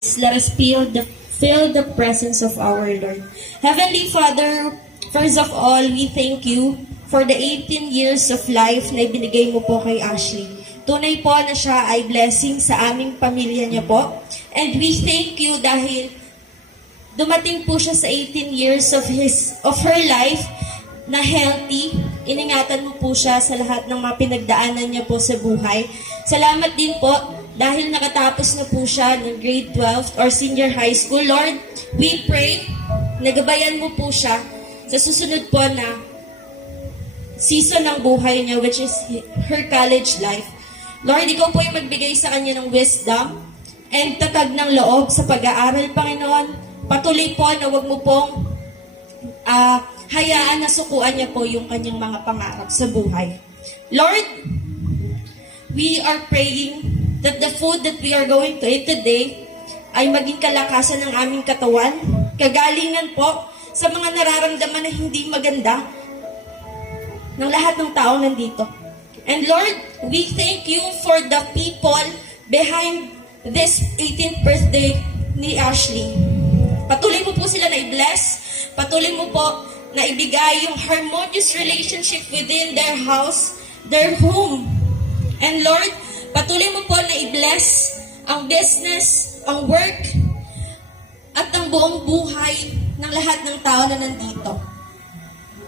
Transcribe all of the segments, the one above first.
Let us feel the presence of our Lord. Heavenly Father, first of all, we thank you for the 18 years of life na ibinigay mo po kay Ashley. Tunay po na siya ay blessing sa aming pamilya niya po. And we thank you dahil dumating po siya sa 18 years of her life na healthy. Iningatan mo po siya sa lahat ng mga pinagdaanan niya po sa buhay. Salamat din po dahil nakatapos na po siya ng grade 12 or senior high school. Lord, we pray, nagabayan mo po siya sa susunod po na season ng buhay niya, which is her college life. Lord, ikaw po yung magbigay sa kanya ng wisdom and tatag ng loob sa pag-aaral, Panginoon. Patuloy po na wag mo pong hayaan na sukuan niya po yung kanyang mga pangarap sa buhay. Lord, we are praying that the food that we are going to eat today ay maging kalakasan ng aming katawan, kagalingan po sa mga nararamdaman na hindi maganda ng lahat ng tao nandito. And Lord, we thank you for the people behind this 18th birthday ni Ashley. Patuloy mo po sila na i-bless, patuloy mo po na ibigay yung harmonious relationship within their house, their home. And Lord, patuloy mo po na i-bless ang business, ang work, at ang buong buhay ng lahat ng tao na nandito.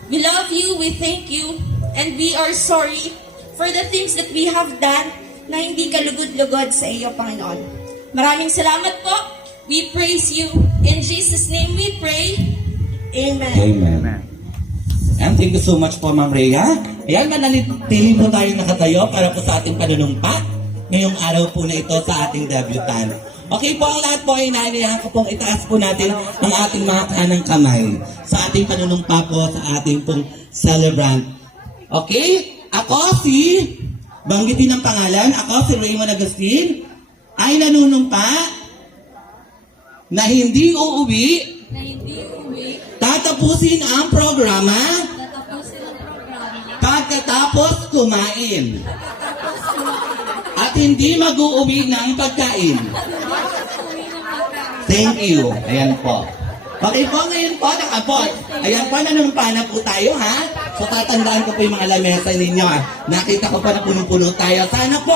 We love you, we thank you, and we are sorry for the things that we have done na hindi kalugod-lugod sa iyo, Panginoon. Maraming salamat po. We praise you. In Jesus' name we pray. Amen. Amen. And thank you so much po, Ma'am Rhea. Ayan, mananitili po tayo nakatayo para po sa ating panunumpa ngayong araw po na ito sa ating debutant. Okay po, ang lahat po ay nainayahan ko pong itaas po natin ang ating mga kanang kamay sa ating panunumpa po sa ating pong celebrant. Okay? Ako banggitin ang pangalan, ako si Raymond Agustin, ay nanunumpa na hindi uuwi, tatapusin ang programa pagkatapos kumain at hindi mag-uuwi ng pagkain. Thank you. Ayan po. Okay po, ngayon po, nakapot. Ayan po, nanumpa na po tayo, ha? So, tatandaan ko po yung mga lamesa ninyo, ha? Nakita ko pa na punong-puno tayo. Sana po,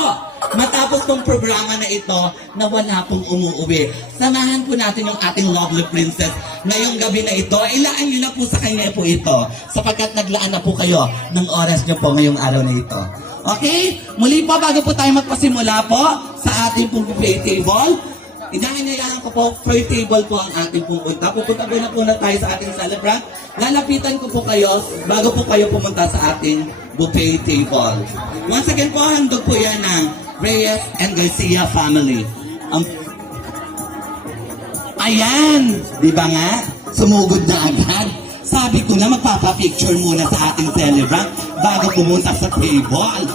matapos tong programa na ito, na wala pong umuuwi. Samahan po natin yung ating lovely princess. Ngayong gabi na ito, ilaan nyo na po sa kanya po ito. Sapagkat naglaan na po kayo ng oras nyo po ngayong araw na ito. Okay? Muli po, bago po tayo magpasimula po sa ating pong buffet table, inaanyayahan ko po, first table po ang ating pupunta. Pupunta po na tayo sa ating celebrant. Lalapitan ko po kayo bago po kayo pumunta sa ating buffet table. Once again po, handog po yan ng Reyes and Garcia family. Ayan! Di ba nga? Sumugod na agad. Sabi ko na magpapapicture muna sa ating celebrant bago pumunta sa table.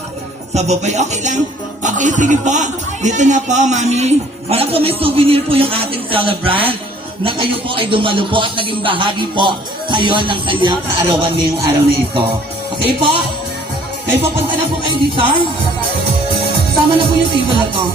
Sa buffet, okay lang. Okay, sige po. Dito na po, Mami. Para po may souvenir po yung ating celebrant na kayo po ay dumalo po at naging bahagi po kayo ng kanyang kaarawan ngayong araw na ito. Okay po? Kayo po, punta na po kayo dito. Sama na po yung table na to.